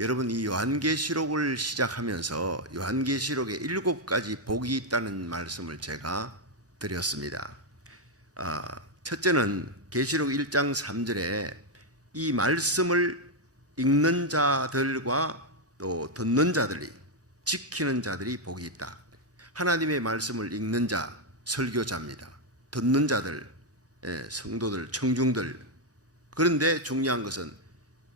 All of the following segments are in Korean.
여러분, 이 요한계시록을 시작하면서 요한계시록에 7가지 복이 있다는 말씀을 제가 드렸습니다. 첫째는 계시록 1장 3절에 이 말씀을 읽는 자들과 또 듣는 자들이, 지키는 자들이 복이 있다. 하나님의 말씀을 읽는 자, 설교자입니다. 듣는 자들, 성도들, 청중들. 그런데 중요한 것은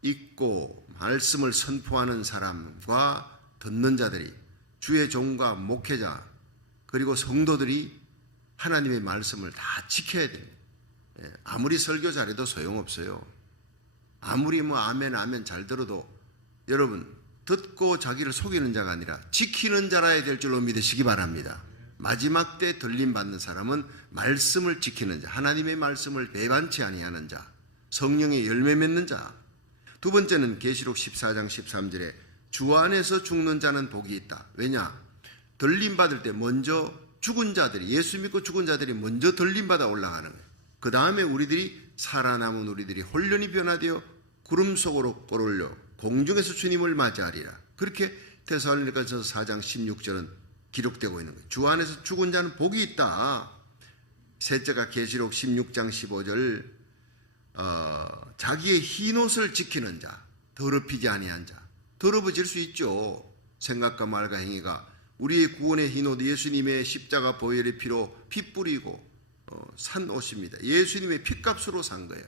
읽고 말씀을 선포하는 사람과 듣는 자들이, 주의 종과 목회자 그리고 성도들이 하나님의 말씀을 다 지켜야 됩니다. 아무리 설교 잘해도 소용없어요. 아무리 아멘 아멘 잘 들어도 여러분, 듣고 자기를 속이는 자가 아니라 지키는 자라야 될 줄로 믿으시기 바랍니다. 마지막 때 들림받는 사람은 말씀을 지키는 자, 하나님의 말씀을 배반치 아니하는 자, 성령의 열매 맺는 자. 두 번째는 계시록 14장 13절에 주 안에서 죽는 자는 복이 있다. 왜냐? 들림받을 때 먼저 죽은 자들이, 예수 믿고 죽은 자들이 먼저 들림받아 올라가는 거예요. 그 다음에 우리들이, 살아남은 우리들이 혼련히 변화되어 구름 속으로 끌어올려 공중에서 주님을 맞이하리라. 그렇게 데살로니가전서 4장 16절은 기록되고 있는 거예요. 주 안에서 죽은 자는 복이 있다. 셋째가 계시록 16장 15절, 자기의 흰옷을 지키는 자, 더럽히지 아니한 자. 더러워질 수 있죠. 생각과 말과 행위가. 우리의 구원의 흰옷, 예수님의 십자가 보혈의 피로 피 뿌리고 산 옷입니다. 예수님의 피값으로 산 거예요.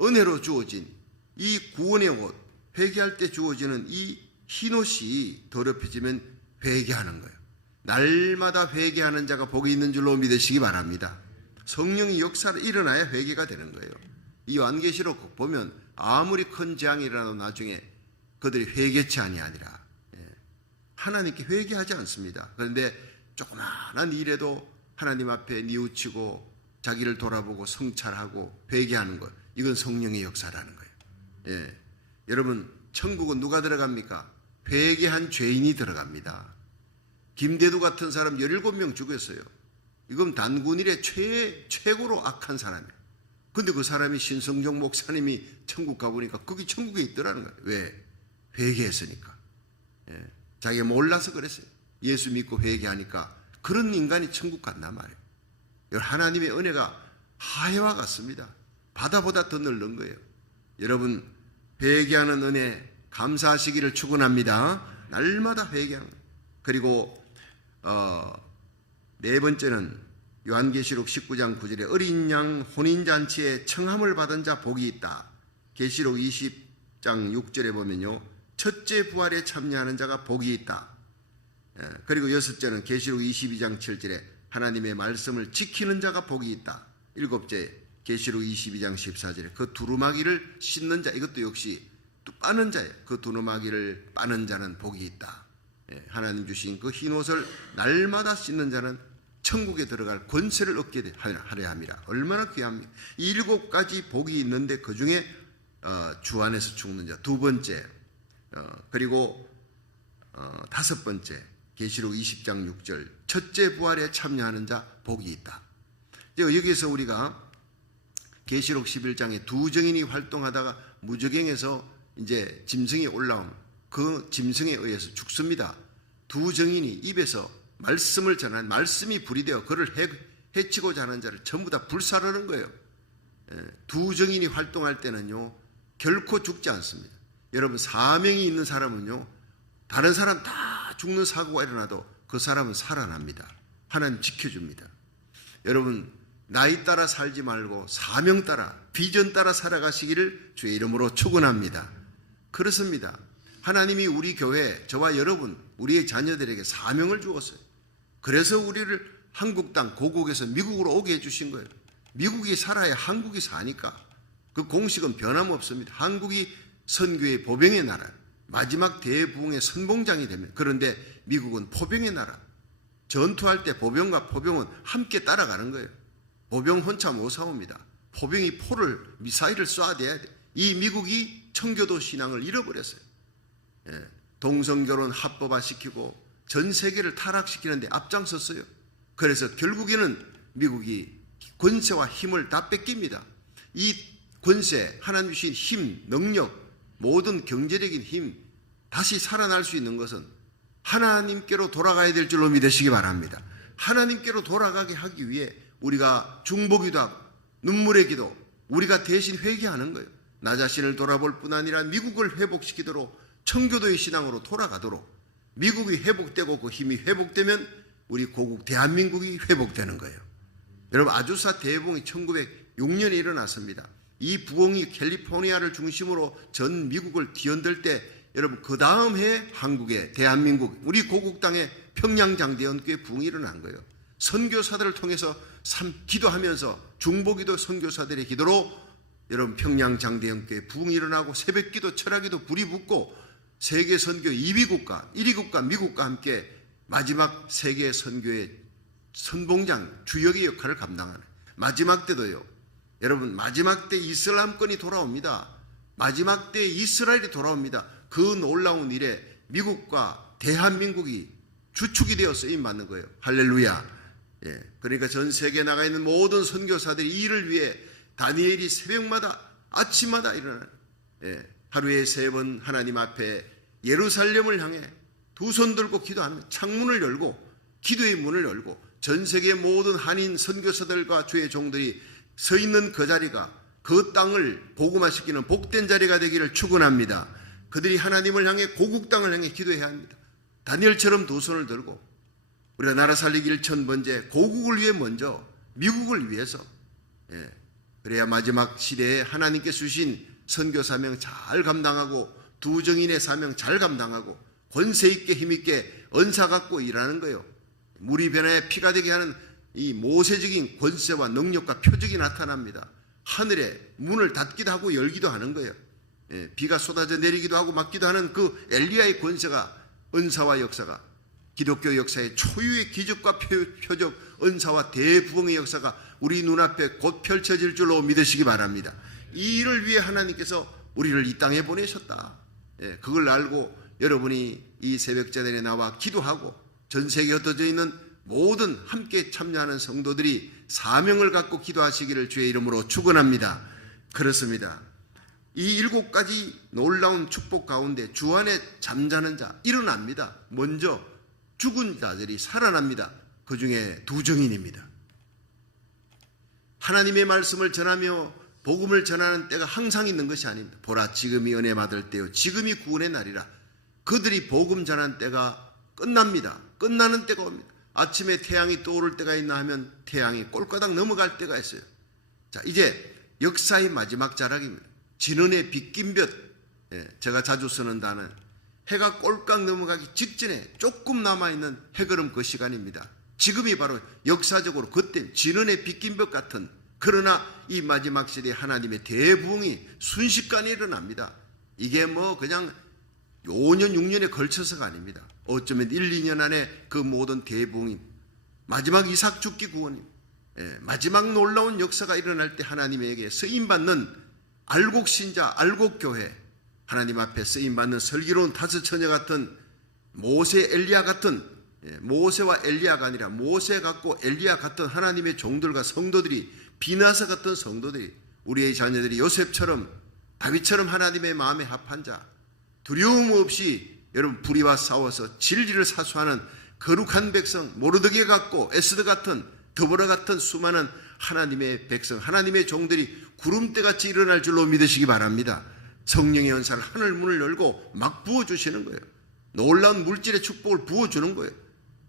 은혜로 주어진 이 구원의 옷, 회개할 때 주어지는 이 흰옷이 더럽혀지면 회개하는 거예요. 날마다 회개하는 자가 복이 있는 줄로 믿으시기 바랍니다. 성령이 역사를 일어나야 회개가 되는 거예요. 이 요한계시록 보면 아무리 큰 재앙이 일어나도 나중에 그들이 회개치 아니하니라. 하나님께 회개하지 않습니다. 그런데 조그마한 일에도 하나님 앞에 뉘우치고 자기를 돌아보고 성찰하고 회개하는 것, 이건 성령의 역사라는 거예요. 여러분, 천국은 누가 들어갑니까? 회개한 죄인이 들어갑니다. 김대두 같은 사람 17명 죽였어요. 이건 단군 이래 최고로 악한 사람이에요. 근데 그 사람이 신성종 목사님이 천국 가보니까 거기 천국에 있더라는 거예요. 왜? 회개했으니까. 자기가 몰라서 그랬어요. 예수 믿고 회개하니까 그런 인간이 천국 간단 말이에요. 하나님의 은혜가 하해와 같습니다. 바다보다 더 넓은 거예요. 여러분, 회개하는 은혜 감사하시기를 축원합니다. 날마다 회개하는 거예요. 그리고 네 번째는 요한계시록 19장 9절에 어린 양 혼인잔치에 청함을 받은 자 복이 있다. 계시록 20장 6절에 보면요, 첫째 부활에 참여하는 자가 복이 있다. 그리고 여섯째는 계시록 22장 7절에 하나님의 말씀을 지키는 자가 복이 있다. 일곱째 계시록 22장 14절에 그 두루마기를 씻는 자, 이것도 역시 빠는 자예요. 그 두루마기를 빠는 자는 복이 있다. 하나님 주신 그 흰옷을 날마다 씻는 자는 천국에 들어갈 권세를 얻게 하려 함이라. 얼마나 귀합니까? 이 7가지 복이 있는데 그 중에 주 안에서 죽는 자 두 번째, 그리고 다섯 번째 계시록 20장 6절 첫째 부활에 참여하는 자 복이 있다. 여기에서 우리가 계시록 11장에 두 증인이 활동하다가 무저갱에서 이제 짐승이 올라온 그 짐승에 의해서 죽습니다. 두 증인이 입에서 말씀을 전한, 말씀이 불이 되어 그를 해치고자 하는 자를 전부 다 불사르는 거예요. 두 증인이 활동할 때는요, 결코 죽지 않습니다. 여러분, 사명이 있는 사람은요, 다른 사람 다 죽는 사고가 일어나도 그 사람은 살아납니다. 하나님 지켜줍니다. 여러분, 나이 따라 살지 말고 사명 따라, 비전 따라 살아가시기를 주의 이름으로 축원합니다. 그렇습니다. 하나님이 우리 교회, 저와 여러분, 우리의 자녀들에게 사명을 주었어요. 그래서 우리를 한국 땅 고국에서 미국으로 오게 해주신 거예요. 미국이 살아야 한국이 사니까. 그 공식은 변함없습니다. 한국이 선교의 보병의 나라, 마지막 대부흥의 선봉장이 되면, 그런데 미국은 포병의 나라. 전투할 때 보병과 포병은 함께 따라가는 거예요. 보병 혼자 못 싸웁니다. 포병이 포를, 미사일을 쏴대야 돼. 이 미국이 청교도 신앙을 잃어버렸어요. 동성결혼 합법화시키고 전 세계를 타락시키는데 앞장섰어요. 그래서 결국에는 미국이 권세와 힘을 다 뺏깁니다. 이 권세, 하나님 주신 힘, 능력, 모든 경제적인 힘, 다시 살아날 수 있는 것은 하나님께로 돌아가야 될 줄로 믿으시기 바랍니다. 하나님께로 돌아가게 하기 위해 우리가 중보기도 하고 눈물의 기도, 우리가 대신 회개하는 거예요. 나 자신을 돌아볼 뿐 아니라 미국을 회복시키도록 청교도의 신앙으로 돌아가도록, 미국이 회복되고 그 힘이 회복되면 우리 고국 대한민국이 회복되는 거예요. 여러분, 아주사 대부흥이 1906년에 일어났습니다. 이 부흥이 캘리포니아를 중심으로 전 미국을 뒤흔들 때 여러분 그 다음 해 한국에, 대한민국, 우리 고국 땅에 평양장대연교회 부흥이 일어난 거예요. 선교사들을 통해서 기도하면서 중보기도 선교사들의 기도로 여러분 평양장대연교회 부흥이 일어나고 새벽기도, 철야기도 불이 붙고 세계 선교 2위 국가, 1위 국가 미국과 함께 마지막 세계 선교의 선봉장 주역의 역할을 감당하는, 마지막 때도요. 여러분, 마지막 때 이슬람권이 돌아옵니다. 마지막 때 이스라엘이 돌아옵니다. 그 놀라운 일에 미국과 대한민국이 주축이 되어 쓰임받는 거예요. 할렐루야. 예, 그러니까 전 세계에 나가 있는 모든 선교사들이 이 일을 위해 다니엘이 새벽마다 아침마다 일어나는, 하루에 3번 하나님 앞에 예루살렘을 향해 두 손 들고 기도하는, 창문을 열고 기도의 문을 열고 전 세계 모든 한인 선교사들과 주의 종들이 서 있는 그 자리가 그 땅을 복음화시키는 복된 자리가 되기를 축원합니다. 그들이 하나님을 향해 고국 땅을 향해 기도해야 합니다. 다니엘처럼 두 손을 들고 우리가 나라 살리기 1000번째 고국을 위해 먼저, 미국을 위해서, 그래야 마지막 시대에 하나님께서 주신 선교 사명 잘 감당하고 두 정인의 사명 잘 감당하고 권세 있게 힘 있게 은사 갖고 일하는 거예요. 물이 변화에 피가 되게 하는 이 모세적인 권세와 능력과 표적이 나타납니다. 하늘에 문을 닫기도 하고 열기도 하는 거예요. 비가 쏟아져 내리기도 하고 막기도 하는 그 엘리야의 권세가, 은사와 역사가, 기독교 역사의 초유의 기적과 표적, 은사와 대부흥의 역사가 우리 눈앞에 곧 펼쳐질 줄로 믿으시기 바랍니다. 이 일을 위해 하나님께서 우리를 이 땅에 보내셨다. 그걸 알고 여러분이 이 새벽자들에 나와 기도하고 전 세계에 흩어져 있는 모든 함께 참여하는 성도들이 사명을 갖고 기도하시기를 주의 이름으로 축원합니다. 그렇습니다. 이 7가지 놀라운 축복 가운데 주 안에 잠자는 자 일어납니다. 먼저 죽은 자들이 살아납니다. 그 중에 두 정인입니다. 하나님의 말씀을 전하며 복음을 전하는 때가 항상 있는 것이 아닙니다. 보라, 지금이 은혜 받을 때요, 지금이 구원의 날이라. 그들이 복음 전하는 때가 끝납니다. 끝나는 때가 옵니다. 아침에 태양이 떠오를 때가 있나 하면 태양이 꼴까닥 넘어갈 때가 있어요. 자, 이제 역사의 마지막 자락입니다. 진원의 빗긴 볕, 제가 자주 쓰는 단어, 해가 꼴깍 넘어가기 직전에 조금 남아있는 해걸음 그 시간입니다. 지금이 바로 역사적으로 그때 진원의 빗긴 볕 같은, 그러나 이 마지막 시대에 하나님의 대부흥이 순식간에 일어납니다. 이게 뭐 그냥 5년 6년에 걸쳐서가 아닙니다. 어쩌면 1, 2년 안에 그 모든 대부흥이, 마지막 이삭 죽기 구원이, 마지막 놀라운 역사가 일어날 때 하나님에게 쓰임받는 알곡신자, 알곡교회, 하나님 앞에 쓰임받는 슬기로운 5 처녀 같은, 모세, 엘리야 같은, 모세와 엘리야가 아니라 모세 같고 엘리야 같은 하나님의 종들과 성도들이, 비나사 같은 성도들이, 우리의 자녀들이 요셉처럼 다윗처럼 하나님의 마음에 합한 자, 두려움 없이 여러분 불의와 싸워서 진리를 사수하는 거룩한 백성, 모르드게 같고 에스더 같은, 드보라 같은 수많은 하나님의 백성, 하나님의 종들이 구름대같이 일어날 줄로 믿으시기 바랍니다. 성령의 은사를 하늘 문을 열고 막 부어주시는 거예요. 놀라운 물질의 축복을 부어주는 거예요.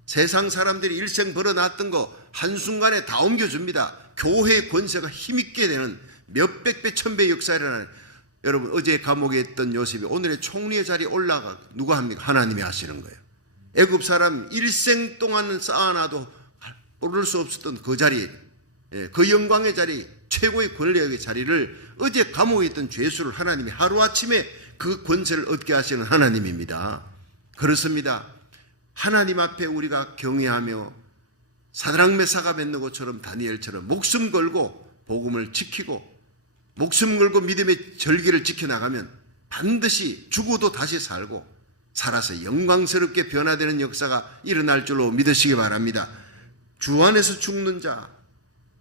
세상 사람들이 일생 벌어놨던 거 한순간에 다 옮겨줍니다. 교회의 권세가 힘있게 되는 몇백 배, 천배 역사를 일어나는, 여러분 어제 감옥에 있던 요셉이 오늘의 총리의 자리에 올라가, 누가 합니까? 하나님이 하시는 거예요. 애굽 사람 일생 동안 쌓아놔도 오를 수 없었던 그 자리, 그 영광의 자리, 최고의 권력의 자리를 어제 감옥에 있던 죄수를 하나님이 하루아침에 그 권세를 얻게 하시는 하나님입니다. 그렇습니다. 하나님 앞에 우리가 경외하며 사드락 메사가 벳느고처럼 다니엘처럼 목숨 걸고 복음을 지키고 목숨 걸고 믿음의 절기를 지켜나가면 반드시 죽어도 다시 살고 살아서 영광스럽게 변화되는 역사가 일어날 줄로 믿으시기 바랍니다. 주 안에서 죽는 자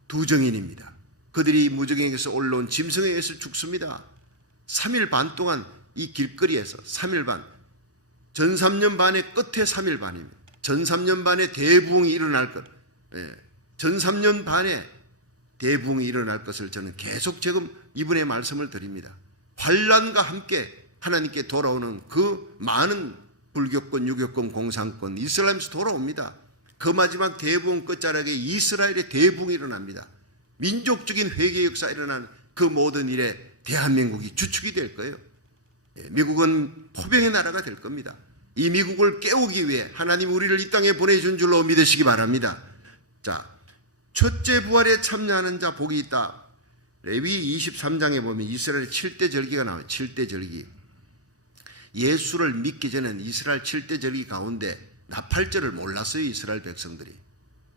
두 정인입니다. 그들이 무적행에서 올라온 짐승에 의해서 죽습니다. 3일 반 동안 이 길거리에서 3일 반 전 3년 반의 끝에 3일 반입니다. 전 3년 반에 대부흥이 일어날 것. 전 3년 반에 대부흥이 일어날 것을 저는 계속 지금 이분의 말씀을 드립니다. 환란과 함께 하나님께 돌아오는 그 많은 불교권, 유교권, 공산권, 이슬람에서 돌아옵니다. 그 마지막 대부흥 끝자락에 이스라엘의 대부흥이 일어납니다. 민족적인 회개 역사 일어나는 그 모든 일에 대한민국이 주축이 될 거예요. 미국은 포병의 나라가 될 겁니다. 이 미국을 깨우기 위해 하나님 우리를 이 땅에 보내준 줄로 믿으시기 바랍니다. 자, 첫째 부활에 참여하는 자 복이 있다. 레위 23장에 보면 이스라엘 7대 절기가 나와요. 7대 절기. 예수를 믿기 전에는 이스라엘 7대 절기 가운데 나팔절을 몰랐어요. 이스라엘 백성들이.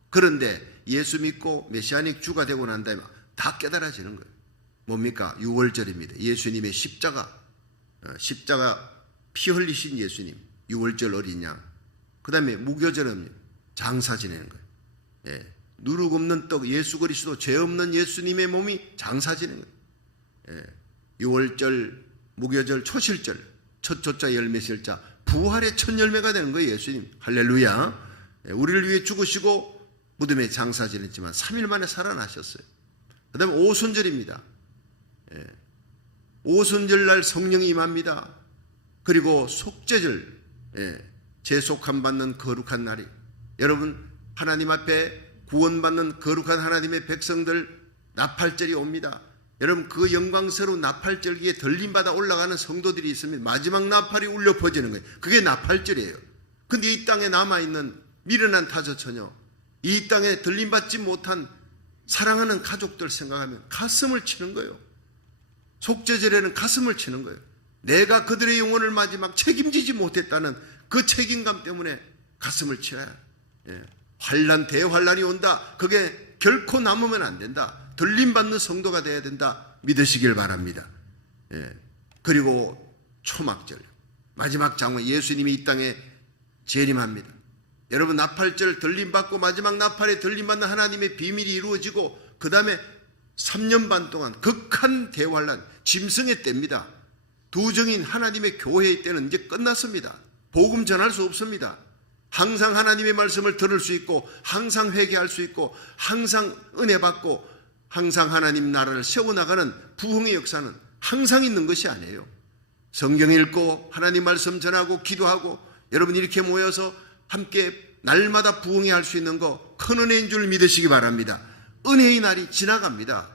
그런데 예수 믿고 메시아닉 주가 되고 난 다음에 다 깨달아지는 거예요. 뭡니까? 유월절입니다. 예수님의 십자가 피 흘리신 예수님, 유월절 어린 양. 그 다음에 무교절은 장사 지내는 거예요. 누룩 없는 떡 예수 그리스도, 죄 없는 예수님의 몸이 장사 지내는 거예요. 유월절, 무교절, 초실절, 첫 조자 열매 실자, 부활의 첫 열매가 되는 거예요. 예수님. 할렐루야. 우리를 위해 죽으시고 무덤에 장사 지냈지만 3일 만에 살아나셨어요. 그 다음에 오순절입니다. 오순절날 성령이 임합니다. 그리고 속죄절, 재속함 받는 거룩한 날이, 여러분 하나님 앞에 구원받는 거룩한 하나님의 백성들 나팔절이 옵니다. 여러분 그 영광스러운 나팔절기에 들림받아 올라가는 성도들이 있습니다. 마지막 나팔이 울려 퍼지는 거예요. 그게 나팔절이에요. 근데 이 땅에 남아있는 미련한 타조처녀, 이 땅에 들림받지 못한 사랑하는 가족들 생각하면 가슴을 치는 거예요. 속죄절에는 가슴을 치는 거예요. 내가 그들의 영혼을 마지막 책임지지 못했다는 그 책임감 때문에 가슴을 치어야 해요. 환란, 대환란이 온다. 그게 결코 남으면 안 된다. 들림받는 성도가 되어야 된다. 믿으시길 바랍니다. 그리고 초막절, 마지막 장화, 예수님이 이 땅에 재림합니다. 여러분 나팔절 들림받고 마지막 나팔에 들림받는 하나님의 비밀이 이루어지고 그 다음에 3년 반 동안 극한 대환란, 짐승의 때입니다. 두정인 하나님의 교회의 때는 이제 끝났습니다. 복음 전할 수 없습니다. 항상 하나님의 말씀을 들을 수 있고 항상 회개할 수 있고 항상 은혜 받고 항상 하나님 나라를 세워나가는 부흥의 역사는 항상 있는 것이 아니에요. 성경 읽고 하나님 말씀 전하고 기도하고 여러분 이렇게 모여서 함께 날마다 부흥회 할 수 있는 거 큰 은혜인 줄 믿으시기 바랍니다. 은혜의 날이 지나갑니다.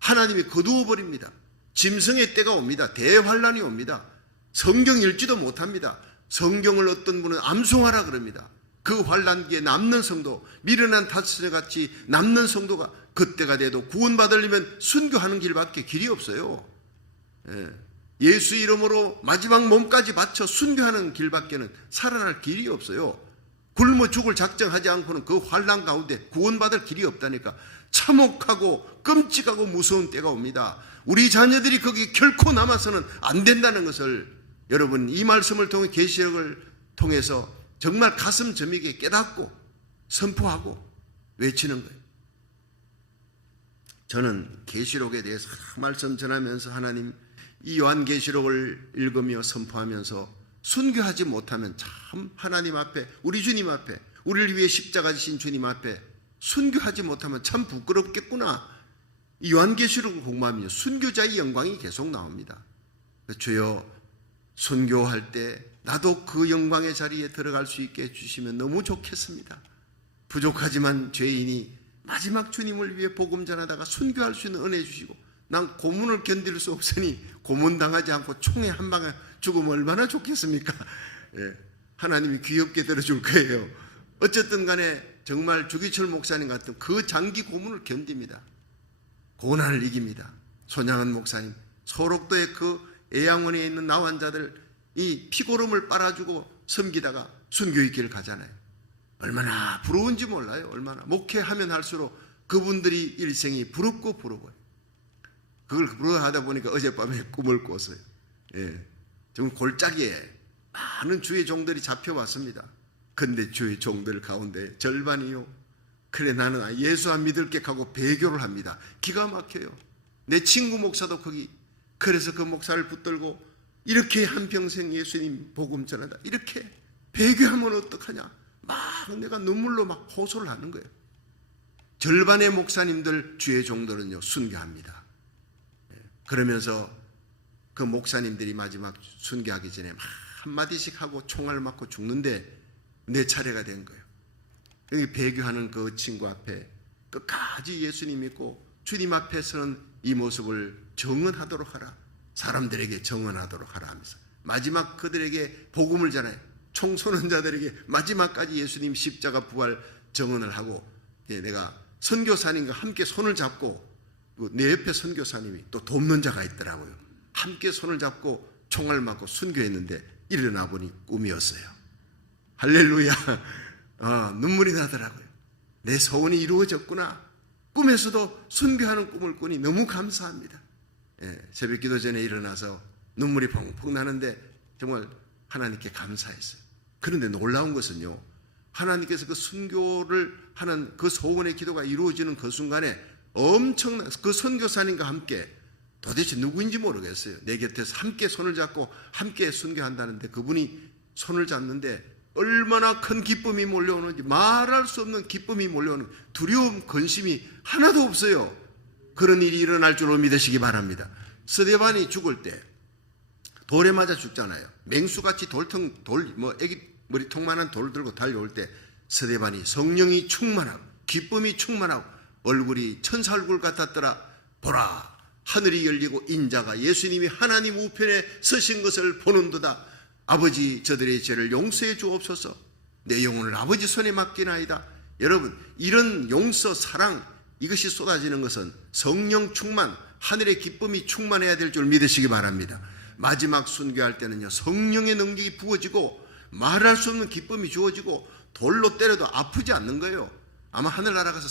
하나님이 거두어 버립니다. 짐승의 때가 옵니다. 대환란이 옵니다. 성경 읽지도 못합니다. 성경을 어떤 분은 암송하라 그럽니다. 그 환란기에 남는 성도, 미련한 타스같이 남는 성도가 그때가 돼도 구원받으려면 순교하는 길밖에 길이 없어요. 예수 이름으로 마지막 몸까지 바쳐 순교하는 길밖에는 살아날 길이 없어요. 굶어 죽을 작정하지 않고는 그 환란 가운데 구원받을 길이 없다니까. 참혹하고 끔찍하고 무서운 때가 옵니다. 우리 자녀들이 거기 결코 남아서는 안 된다는 것을 여러분 이 말씀을 통해 계시록을 통해서 정말 가슴 저미게 깨닫고 선포하고 외치는 거예요. 저는 계시록에 대해서 말씀 전하면서 하나님 이 요한계시록을 읽으며 선포하면서 순교하지 못하면 참 하나님 앞에 우리 주님 앞에 우리를 위해 십자가 지신 주님 앞에 순교하지 못하면 참 부끄럽겠구나. 이 요한계시록을 공부하면 순교자의 영광이 계속 나옵니다. 주여 순교할 때 나도 그 영광의 자리에 들어갈 수 있게 해주시면 너무 좋겠습니다. 부족하지만 죄인이 마지막 주님을 위해 복음 전하다가 순교할 수 있는 은혜 주시고 난 고문을 견딜 수 없으니 고문당하지 않고 총에 한 방에 죽으면 얼마나 좋겠습니까? 하나님이 귀엽게 들어줄 거예요. 어쨌든 간에 정말 주기철 목사님 같은 그 장기 고문을 견딥니다. 고난을 이깁니다. 손양은 목사님 소록도의 그 애양원에 있는 나환자들 이 피고름을 빨아주고 섬기다가 순교의 길을 가잖아요. 얼마나 부러운지 몰라요. 얼마나 목회하면 할수록 그분들이 일생이 부럽고 부러워요. 그걸 부러워하다 보니까 어젯밤에 꿈을 꿨어요. 정말 골짜기에 많은 주의 종들이 잡혀왔습니다. 근데 주의 종들 가운데 절반이요. 그래 나는 예수 안 믿을게 하고 배교를 합니다. 기가 막혀요. 내 친구 목사도 거기. 그래서 그 목사를 붙들고 이렇게 한평생 예수님 복음 전하다 이렇게 배교하면 어떡하냐, 막 내가 눈물로 막 호소를 하는 거예요. 절반의 목사님들 주의 종들은요 순교합니다. 그러면서 그 목사님들이 마지막 순교하기 전에 막 한마디씩 하고 총알 맞고 죽는데 내 차례가 된 거예요. 여기 배교하는 그 친구 앞에 끝까지 예수님 믿고 주님 앞에서는 이 모습을 정언하도록 하라, 사람들에게 정언하도록 하라 하면서 마지막 그들에게 복음을 전해요. 청소년자들에게 마지막까지 예수님 십자가 부활 정언을 하고, 내가 선교사님과 함께 손을 잡고, 내 옆에 선교사님이 또 돕는 자가 있더라고요. 함께 손을 잡고 총알 맞고 순교했는데 일어나 보니 꿈이었어요. 할렐루야. 눈물이 나더라고요. 내 소원이 이루어졌구나. 꿈에서도 순교하는 꿈을 꾸니 너무 감사합니다. 새벽 기도 전에 일어나서 눈물이 펑펑 나는데 정말 하나님께 감사했어요. 그런데 놀라운 것은요, 하나님께서 그 순교를 하는 그 소원의 기도가 이루어지는 그 순간에 엄청난 그 선교사님과 함께, 도대체 누구인지 모르겠어요, 내 곁에서 함께 손을 잡고 함께 순교한다는데 그분이 손을 잡는데 얼마나 큰 기쁨이 몰려오는지, 말할 수 없는 기쁨이 몰려오는, 두려움, 근심이 하나도 없어요. 그런 일이 일어날 줄로 믿으시기 바랍니다. 스데반이 죽을 때 돌에 맞아 죽잖아요. 맹수같이 애기 머리통만한 돌 들고 달려올 때 스데반이 성령이 충만하고 기쁨이 충만하고 얼굴이 천사 얼굴 같았더라. 보라, 하늘이 열리고 인자가 예수님이 하나님 우편에 서신 것을 보는도다. 아버지, 저들의 죄를 용서해 주옵소서. 내 영혼을 아버지 손에 맡기나이다. 여러분, 이런 용서, 사랑, 이것이 쏟아지는 것은 성령 충만, 하늘의 기쁨이 충만해야 될 줄 믿으시기 바랍니다. 마지막 순교할 때는요, 성령의 능력이 부어지고 말할 수 없는 기쁨이 주어지고 돌로 때려도 아프지 않는 거예요. 아마 하늘나라 가서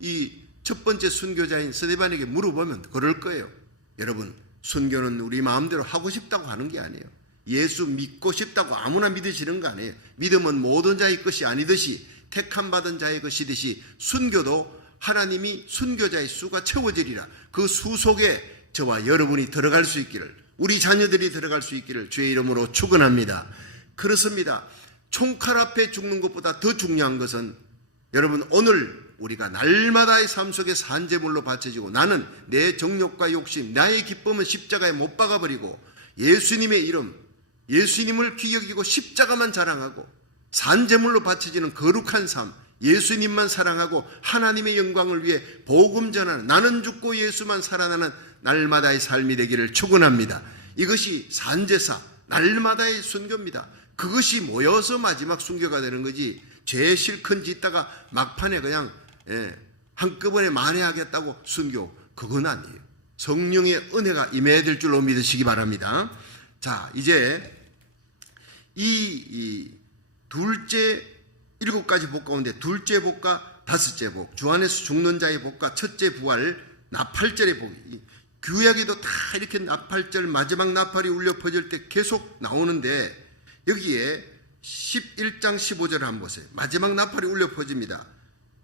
이 첫 번째 순교자인 스데반에게 물어보면 그럴 거예요. 여러분, 순교는 우리 마음대로 하고 싶다고 하는 게 아니에요. 예수 믿고 싶다고 아무나 믿으시는 거 아니에요. 믿음은 모든 자의 것이 아니듯이 택함 받은 자의 것이듯이 순교도 하나님이 순교자의 수가 채워지리라. 그 수 속에 저와 여러분이 들어갈 수 있기를, 우리 자녀들이 들어갈 수 있기를 주의 이름으로 축원합니다. 그렇습니다. 총칼 앞에 죽는 것보다 더 중요한 것은, 여러분, 오늘 우리가 날마다의 삶 속에 산제물로 바쳐지고 나는 내 정욕과 욕심, 나의 기쁨은 십자가에 못 박아버리고 예수님의 이름, 예수님을 귀 여기고 십자가만 자랑하고 산제물로 바쳐지는 거룩한 삶, 예수님만 사랑하고 하나님의 영광을 위해 복음 전하는, 나는 죽고 예수만 살아나는 날마다의 삶이 되기를 축원합니다. 이것이 산제사, 날마다의 순교입니다. 그것이 모여서 마지막 순교가 되는 거지, 죄 실컷 짓다가 막판에 그냥 한꺼번에 만회하겠다고 순교, 그건 아니에요. 성령의 은혜가 임해야 될 줄로 믿으시기 바랍니다. 자, 이제 이 둘째 7가지 복 가운데 둘째 복과 다섯째 복, 주 안에서 죽는 자의 복과 첫째 부활, 나팔절의 복, 구약에도 다 이렇게 나팔절, 마지막 나팔이 울려 퍼질 때 계속 나오는데, 여기에 11장 15절을 한번 보세요. 마지막 나팔이 울려 퍼집니다.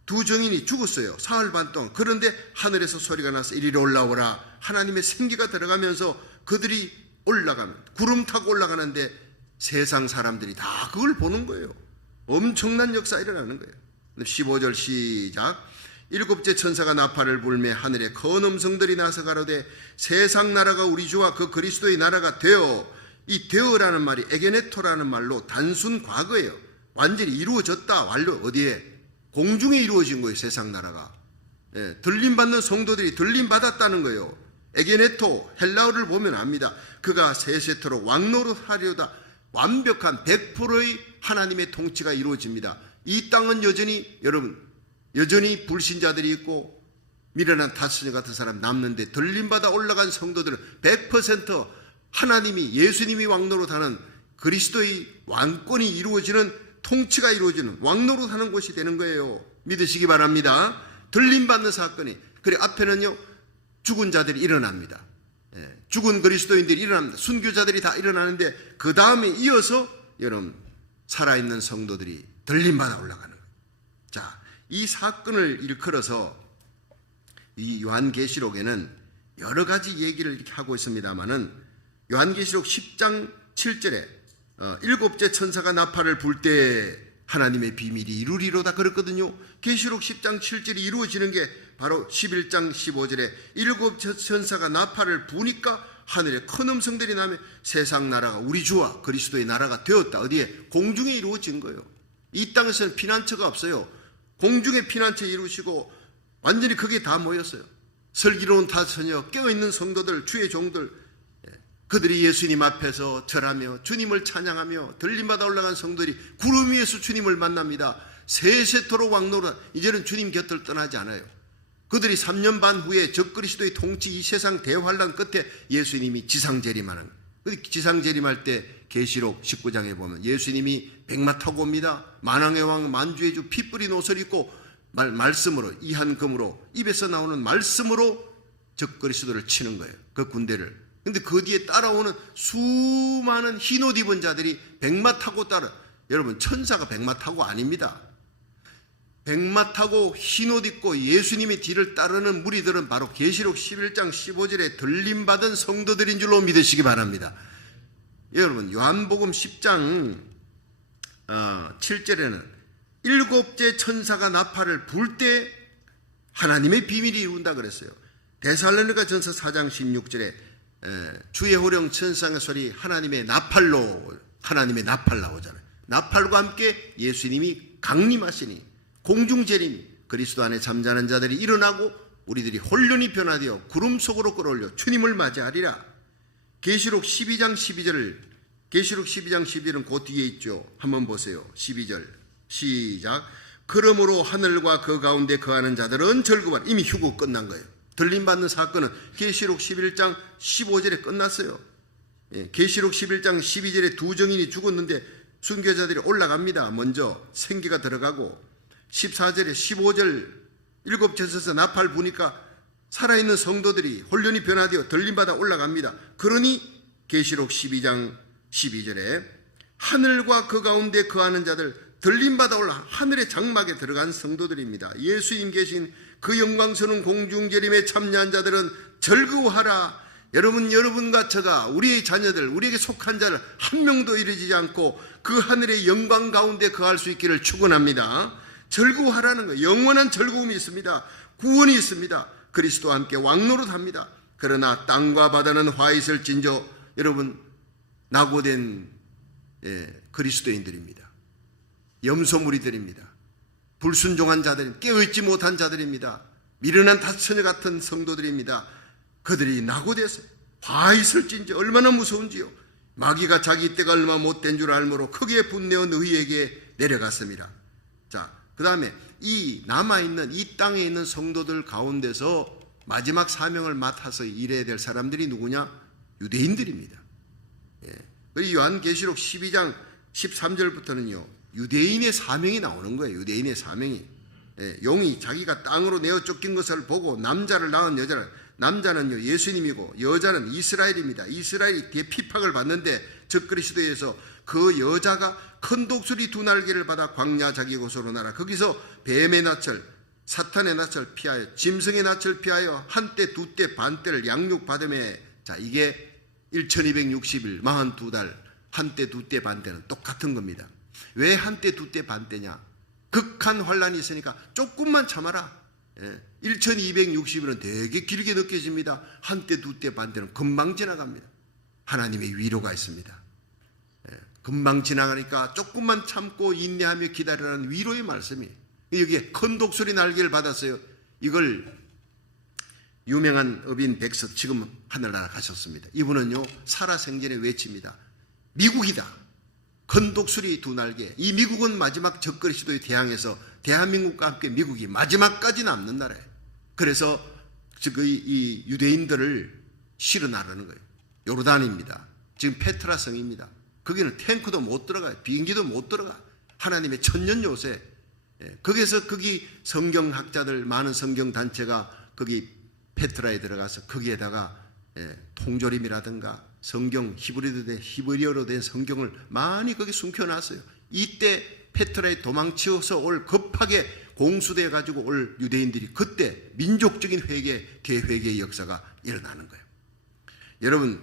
두 정인이 죽었어요, 사흘 반 동안. 그런데 하늘에서 소리가 나서 이리로 올라오라. 하나님의 생기가 들어가면서 그들이 올라가면, 구름 타고 올라가는데 세상 사람들이 다 그걸 보는 거예요. 엄청난 역사 일어나는 거예요. 15절 시작. 일곱째 천사가 나팔을 불매 하늘에 큰 음성들이 나서 가로되 세상 나라가 우리 주와 그 그리스도의 나라가 되어, 이 되어라는 말이 에게네토라는 말로 단순 과거예요. 완전히 이루어졌다. 완료. 어디에? 공중에 이루어진 거예요. 세상 나라가. 들림받는 성도들이 들림받았다는 거예요. 에게네토, 헬라어를 보면 압니다. 그가 세세토록 왕노릇하려다. 완벽한 100%의 하나님의 통치가 이루어집니다. 이 땅은 여전히, 여러분, 여전히 불신자들이 있고 미련한 다스녀 같은 사람 남는데, 들림받아 올라간 성도들은 100% 하나님이, 예수님이 왕노릇하는 그리스도의 왕권이 이루어지는, 통치가 이루어지는 왕노릇하는 곳이 되는 거예요. 믿으시기 바랍니다. 들림받는 사건이. 그래, 앞에는요 죽은 자들이 일어납니다. 죽은 그리스도인들이 일어납니다. 순교자들이 다 일어나는데 그 다음에 이어서 여러분 살아있는 성도들이 들림받아 올라가는 거예요. 자, 이 사건을 일컬어서 이 요한계시록에는 여러 가지 얘기를 이렇게 하고 있습니다만은, 요한계시록 10장 7절에 일곱째 천사가 나팔을 불 때 하나님의 비밀이 이루리로다 그랬거든요. 계시록 10장 7절이 이루어지는 게 바로 11장 15절에 일곱째 천사가 나팔을 부니까 하늘에 큰 음성들이 나며 세상 나라가 우리 주와 그리스도의 나라가 되었다. 어디에? 공중에 이루어진 거예요. 이 땅에서는 피난처가 없어요. 공중에 피난처 이루시고 완전히 그게 다 모였어요. 슬기로운 다처녀, 깨어있는 성도들, 주의 종들, 그들이 예수님 앞에서 절하며 주님을 찬양하며 들림받아 올라간 성도들이 구름 위에서 주님을 만납니다. 세세토록 왕노릇, 이제는 주님 곁을 떠나지 않아요. 그들이 3년 반 후에 적그리스도의 통치 이 세상 대환란 끝에 예수님이 지상재림하는, 지상재림할 때 계시록 19장에 보면 예수님이 백마 타고 옵니다. 만왕의 왕 만주의 주 피 뿌린 옷을 입고 말씀으로, 이한금으로, 입에서 나오는 말씀으로 적그리스도를 치는 거예요. 그 군대를. 근데 그 뒤에 따라오는 수많은 흰옷 입은 자들이 백마 타고 따라, 여러분 천사가 백마 타고 아닙니다. 백마 타고 흰옷 입고 예수님의 뒤를 따르는 무리들은 바로 계시록 11장 15절에 들림받은 성도들인 줄로 믿으시기 바랍니다. 여러분 요한복음 10장 7절에는 일곱째 천사가 나팔을 불 때 하나님의 비밀이 이룬다 그랬어요. 데살로니가 전서 4장 16절에 주의 호령 천상의 소리 하나님의 나팔 나오잖아요. 나팔과 함께 예수님이 강림하시니 공중재림, 그리스도 안에 잠자는 자들이 일어나고 우리들이 혼련히 변화되어 구름 속으로 끌어올려 주님을 맞이하리라. 계시록 12장 12절은 그 뒤에 있죠. 한번 보세요. 12절 시작. 그러므로 하늘과 그 가운데 거하는 자들은 절구하라. 이미 휴고 끝난 거예요. 들림받는 사건은 계시록 11장 15절에 끝났어요. 계시록 11장 12절에 두 정인이 죽었는데 순교자들이 올라갑니다. 먼저 생기가 들어가고 14절에 15절 일곱 천사에서 나팔 부니까 살아있는 성도들이 혼련히 변화되어 들림받아 올라갑니다. 그러니 계시록 12장 12절에 하늘과 그 가운데 거하는 자들, 들림받아 올라 하늘의 장막에 들어간 성도들입니다. 예수님 계신 그 영광스러운 공중재림에 참여한 자들은 절거하라. 여러분과 저가, 우리의 자녀들, 우리에게 속한 자를 한 명도 이르지 않고 그 하늘의 영광 가운데 거할 수 있기를 축원합니다. 절거하라는 거예요. 영원한 즐거움이 있습니다. 구원이 있습니다. 그리스도와 함께 왕노릇합니다. 그러나 땅과 바다는 화 있을진저, 여러분 낙오된 그리스도인들입니다. 염소무리들입니다. 불순종한 자들, 깨어있지 못한 자들입니다. 미련한 다처녀 같은 성도들입니다. 그들이 낙오돼서 화 있을진저, 얼마나 무서운지요. 마귀가 자기 때가 얼마 못된 줄 알므로 크게 분내어 너희에게 내려갔습니다. 자, 그 다음에 이 남아있는 이 땅에 있는 성도들 가운데서 마지막 사명을 맡아서 일해야 될 사람들이 누구냐? 유대인들입니다. 이 요한계시록 12장 13절부터는요 유대인의 사명이 나오는 거예요. 유대인의 사명이. 용이 자기가 땅으로 내어 쫓긴 것을 보고 남자를 낳은 여자를, 남자는요 예수님이고 여자는 이스라엘입니다. 이스라엘이 대피팍을 받는데 적그리스도에서 그 여자가 큰 독수리 두 날개를 받아 광야 자기 곳으로 나라. 거기서 뱀의 낯을, 사탄의 낯을 피하여, 짐승의 낯을 피하여 한때 두때 반때를 양육받으며, 자 이게 1260일 42달 한때 두때 반때는 똑같은 겁니다. 왜 한때 두때 반때냐? 극한 환란이 있으니까 조금만 참아라. 1260일은 되게 길게 느껴집니다. 한때 두때 반때는 금방 지나갑니다. 하나님의 위로가 있습니다. 금방 지나가니까 조금만 참고 인내하며 기다리라는 위로의 말씀이, 여기에 큰 독수리 날개를 받았어요. 이걸 유명한 어빈 백석, 지금 하늘나라 가셨습니다. 이분은요 살아생전에 외칩니다. 미국이다. 큰 독수리 두 날개. 이 미국은 마지막 적그리스도에 대항해서 대한민국과 함께 미국이 마지막까지 남는 나라예요. 그래서 이 유대인들을 실어나르는 거예요. 요르단입니다. 지금 페트라 성입니다. 거기는 탱크도 못 들어가요. 비행기도 못 들어가. 하나님의 천년 요새. 거기서 거기 성경학자들, 많은 성경단체가 거기 페트라에 들어가서 거기에다가 통조림이라든가 성경 히브리어로 된 성경을 많이 거기 숨겨놨어요. 이때 페트라에 도망치어서 급하게 공수돼 가지고 올 유대인들이 그때 민족적인 회개, 대회개의 역사가 일어나는 거예요. 여러분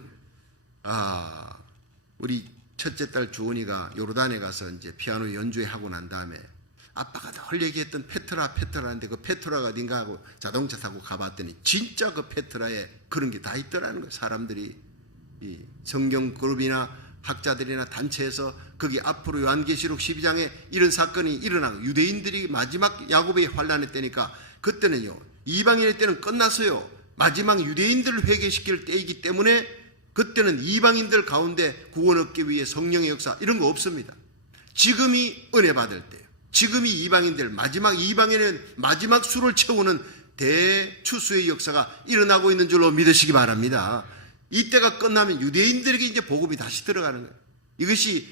우리 첫째 딸 주원이가 요르단에 가서 이제 피아노 연주하고 난 다음에 아빠가 늘 얘기했던 페트라인데 그 페트라가 어딘가 하고 자동차 타고 가봤더니 진짜 그 페트라에 그런 게 다 있더라는 거예요. 사람들이 이 성경 그룹이나 학자들이나 단체에서 거기 앞으로 요한계시록 12장에 이런 사건이 일어나고 유대인들이 마지막 야곱의 환란에 때니까 그때는요 이방인의 때는 끝났어요. 마지막 유대인들을 회개시킬 때이기 때문에 그때는 이방인들 가운데 구원 얻기 위해 성령의 역사 이런 거 없습니다. 지금이 은혜 받을 때예요. 지금이 이방인들 이방인은 마지막 수를 채우는 대추수의 역사가 일어나고 있는 줄로 믿으시기 바랍니다. 이때가 끝나면 유대인들에게 이제 복음이 다시 들어가는 거예요. 이것이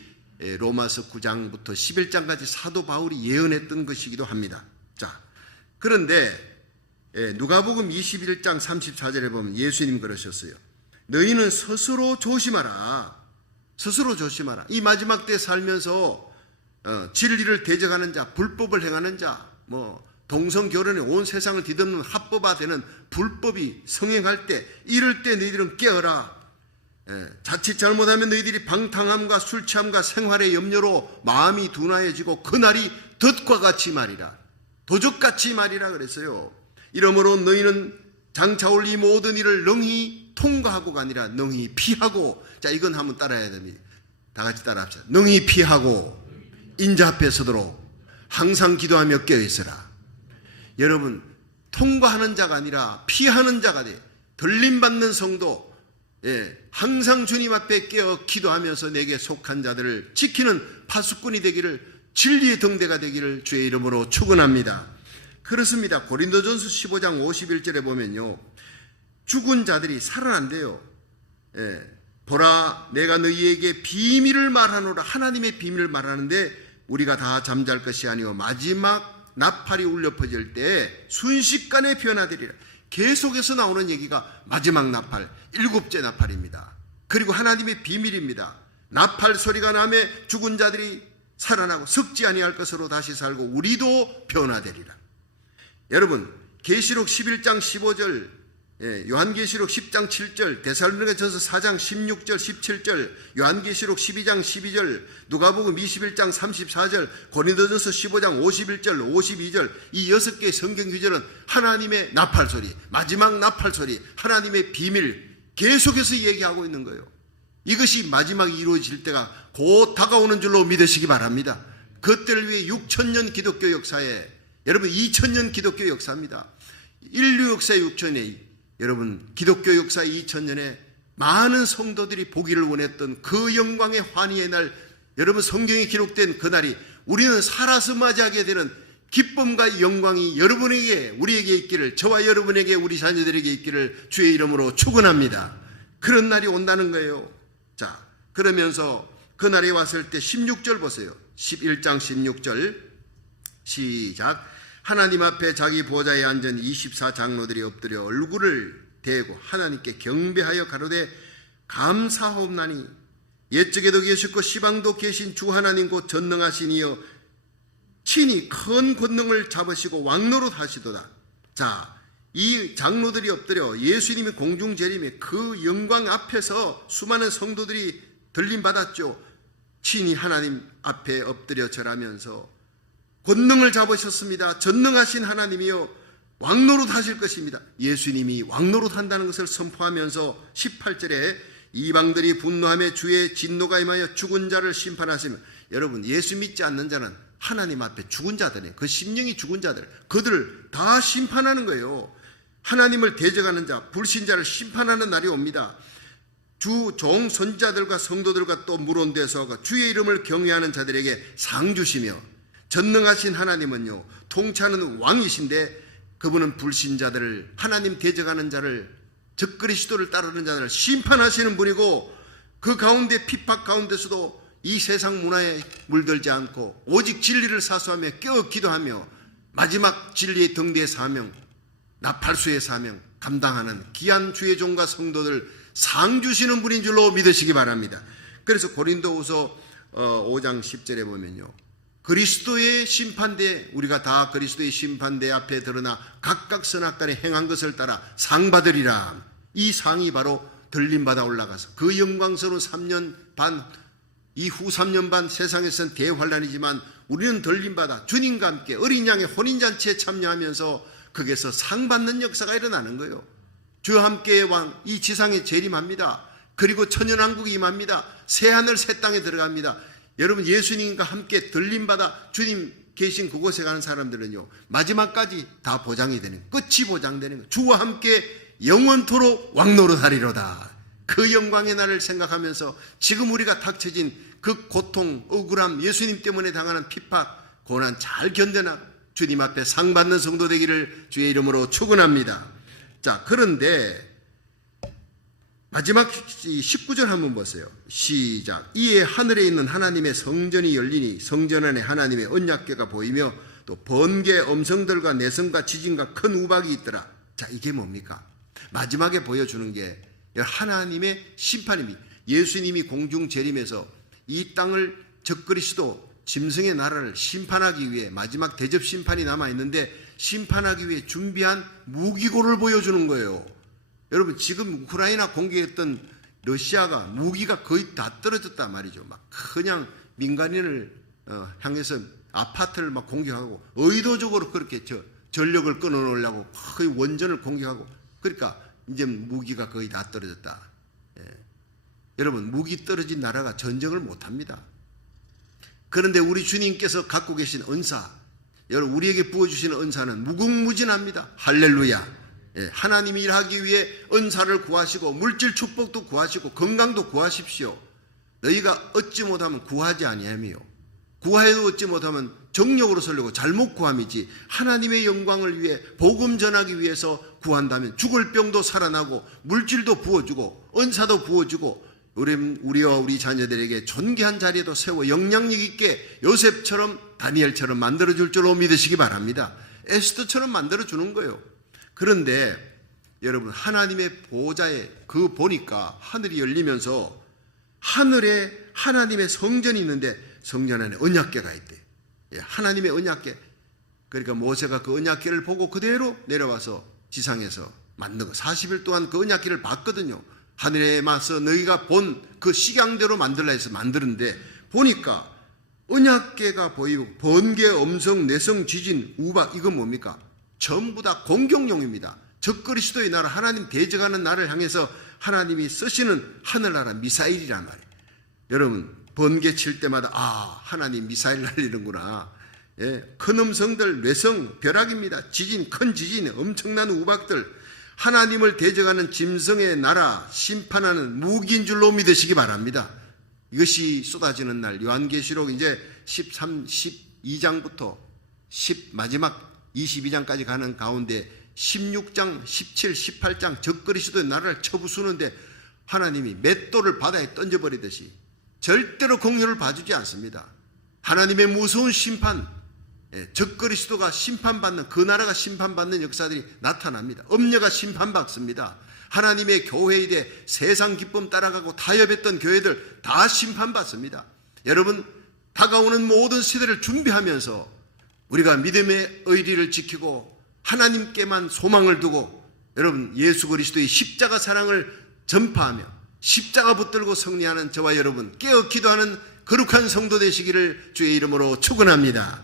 로마서 9장부터 11장까지 사도 바울이 예언했던 것이기도 합니다. 자, 그런데 누가복음 21장 34절에 보면 예수님 그러셨어요. 너희는 스스로 조심하라. 스스로 조심하라. 이 마지막 때 살면서 진리를 대적하는 자, 불법을 행하는 자, 동성 결혼에 온 세상을 뒤덮는 합법화되는 불법이 성행할 때 이럴 때 너희들은 깨어라. 자칫 잘못하면 너희들이 방탕함과 술 취함과 생활의 염려로 마음이 둔하여지고 그날이 덫과 같이 말이라. 도적같이 말이라 그랬어요. 이러므로 너희는 장차올 이 모든 일을 능히 통과하고가 아니라 능히 피하고. 자, 이건 한번 따라해야 됩니다. 다 같이 따라합시다. 능히 피하고 인자 앞에 서도록 항상 기도하며 깨어있으라. 여러분, 통과하는 자가 아니라 피하는 자가 돼. 들림받는 성도, 항상 주님 앞에 깨어 기도하면서 내게 속한 자들을 지키는 파수꾼이 되기를, 진리의 등대가 되기를 주의 이름으로 축원합니다. 그렇습니다. 고린도전서 15장 51절에 보면요, 죽은 자들이 살아난대요. 보라, 내가 너희에게 비밀을 말하노라. 하나님의 비밀을 말하는데 우리가 다 잠잘 것이 아니오 마지막 나팔이 울려 퍼질 때 순식간에 변화되리라. 계속해서 나오는 얘기가 마지막 나팔, 7째 나팔입니다. 그리고 하나님의 비밀입니다. 나팔 소리가 나매 죽은 자들이 살아나고 썩지 아니할 것으로 다시 살고 우리도 변화되리라. 여러분, 계시록 11장 15절, 요한계시록 10장 7절, 데살로니가전서 4장 16절 17절, 요한계시록 12장 12절, 누가복음 21장 34절, 고린도전서 15장 51절 52절, 이 6개의 성경 구절은 하나님의 나팔 소리, 마지막 나팔 소리, 하나님의 비밀 계속해서 얘기하고 있는 거예요. 이것이 마지막이 이루어질 때가 곧 다가오는 줄로 믿으시기 바랍니다. 그때를 위해 6천년 기독교 역사에, 여러분 2000년 기독교 역사입니다. 인류 역사 6천년, 여러분 기독교 역사 2000년에 많은 성도들이 보기를 원했던 그 영광의 환희의 날, 여러분 성경에 기록된 그날이 우리는 살아서 맞이하게 되는 기쁨과 영광이 여러분에게, 우리에게 있기를, 저와 여러분에게, 우리 자녀들에게 있기를 주의 이름으로 축원합니다. 그런 날이 온다는 거예요. 자, 그러면서 그날이 왔을 때 16절 보세요. 11장 16절 시작. 하나님 앞에 자기 보좌에 앉은 24장로들이 엎드려 얼굴을 대고 하나님께 경배하여 가로되 감사하옵나니 옛적에도 계셨고 시방도 계신 주 하나님 곧 전능하신 이여 친히 큰 권능을 잡으시고 왕노릇 하시도다. 자, 이 장로들이 엎드려 예수님이 공중 재림의 그 영광 앞에서 수많은 성도들이 들림받았죠. 친히 하나님 앞에 엎드려 절하면서 권능을 잡으셨습니다. 전능하신 하나님이요 왕노릇 하실 것입니다. 예수님이 왕노릇 한다는 것을 선포하면서 18절에 이방들이 분노하며 주의 진노가 임하여 죽은 자를 심판하시는, 여러분 예수 믿지 않는 자는 하나님 앞에 죽은 자들이에요. 그 심령이 죽은 자들, 그들을 다 심판하는 거예요. 하나님을 대적하는 자, 불신자를 심판하는 날이 옵니다. 주 종 선지자들과 성도들과 또 물온데서 주의 이름을 경외하는 자들에게 상 주시며, 전능하신 하나님은요 통치하는 왕이신데 그분은 불신자들을, 하나님 대적하는 자를, 적그리스도를 따르는 자들을 심판하시는 분이고, 그 가운데 핍박 가운데서도 이 세상 문화에 물들지 않고 오직 진리를 사수하며 깨어 기도하며 마지막 진리의 등대의 사명, 나팔수의 사명 감당하는 귀한 주의 종과 성도들 상 주시는 분인 줄로 믿으시기 바랍니다. 그래서 고린도후서 5장 10절에 보면요, 그리스도의 심판대, 우리가 다 그리스도의 심판대 앞에 드러나 각각 선악간에 행한 것을 따라 상 받으리라. 이 상이 바로 들림받아 올라가서 그 영광스러운 3년 반 이후 3년 반 세상에선 대환란이지만 우리는 들림받아 주님과 함께 어린 양의 혼인잔치에 참여하면서 거기에서 상 받는 역사가 일어나는 거예요. 주와 함께의 왕 이 지상에 재림합니다. 그리고 천연왕국이 임합니다. 새하늘 새 땅에 들어갑니다. 여러분 예수님과 함께 들림받아 주님 계신 그곳에 가는 사람들은요 마지막까지 다 보장이 되는 끝이 보장되는 거예요. 주와 함께 영원토록 왕노릇하리로다. 그 영광의 날을 생각하면서 지금 우리가 닥쳐진 그 고통, 억울함, 예수님 때문에 당하는 핍박, 고난 잘 견뎌나가 주님 앞에 상 받는 성도 되기를 주의 이름으로 축원합니다. 자, 그런데 마지막 19절 한번 보세요. 시작. 이에 하늘에 있는 하나님의 성전이 열리니 성전 안에 하나님의 언약궤가 보이며 또 번개 음성들과 내성과 지진과 큰 우박이 있더라. 자, 이게 뭡니까? 마지막에 보여주는 게 하나님의 심판입니다. 예수님이 공중 재림해서 이 땅을 적그리스도 짐승의 나라를 심판하기 위해 마지막 대접 심판이 남아있는데 심판하기 위해 준비한 무기고를 보여주는 거예요. 여러분 지금 우크라이나 공격했던 러시아가 무기가 거의 다 떨어졌단 말이죠. 막 그냥 민간인을 향해서 아파트를 막 공격하고 의도적으로 그렇게 전력을 끊어놓으려고 거의 원전을 공격하고 그러니까 이제 무기가 거의 다 떨어졌다. 예. 여러분 무기 떨어진 나라가 전쟁을 못합니다. 그런데 우리 주님께서 갖고 계신 은사 여러분 우리에게 부어주시는 은사는 무궁무진합니다. 할렐루야. 예, 하나님이 일하기 위해 은사를 구하시고 물질 축복도 구하시고 건강도 구하십시오. 너희가 얻지 못하면 구하지 아니하며 구하여도 얻지 못하면 정욕으로 설려고 잘못 구함이지 하나님의 영광을 위해 복음 전하기 위해서 구한다면 죽을 병도 살아나고 물질도 부어주고 은사도 부어주고 우리와 우리 자녀들에게 존귀한 자리에도 세워 영향력 있게 요셉처럼 다니엘처럼 만들어줄 줄로 믿으시기 바랍니다. 에스더처럼 만들어주는 거예요. 그런데 여러분 하나님의 보좌에 그 보니까 하늘이 열리면서 하늘에 하나님의 성전이 있는데 성전 안에 언약궤가 있대. 하나님의 언약궤. 그러니까 모세가 그 언약궤를 보고 그대로 내려와서 지상에서 만든 거 40일 동안 그 언약궤를 봤거든요. 하늘에 맞서 너희가 본 그 식양대로 만들라 해서 만드는데 보니까 언약궤가 보이고 번개, 음성, 내성, 지진, 우박 이건 뭡니까? 전부 다 공격용입니다. 적그리스도의 나라 하나님 대적하는 나라를 향해서 하나님이 쓰시는 하늘나라 미사일이란 말이에요. 여러분 번개 칠 때마다 하나님 미사일 날리는구나. 예, 큰 음성들 뇌성 벼락입니다. 지진 큰 지진 엄청난 우박들 하나님을 대적하는 짐승의 나라 심판하는 무기인 줄로 믿으시기 바랍니다. 이것이 쏟아지는 날 요한계시록 이제 12장부터 마지막 22장까지 가는 가운데 16장, 17, 18장 적그리스도의 나라를 쳐부수는데 하나님이 맷돌을 바다에 던져버리듯이 절대로 공효를 봐주지 않습니다. 하나님의 무서운 심판, 적그리스도가 심판받는 그 나라가 심판받는 역사들이 나타납니다. 음녀가 심판받습니다. 하나님의 교회에 대해 세상 기쁨 따라가고 타협했던 교회들 다 심판받습니다. 여러분 다가오는 모든 시대를 준비하면서 우리가 믿음의 의리를 지키고 하나님께만 소망을 두고 여러분 예수 그리스도의 십자가 사랑을 전파하며 십자가 붙들고 승리하는 저와 여러분 깨어 기도하는 거룩한 성도 되시기를 주의 이름으로 축원합니다.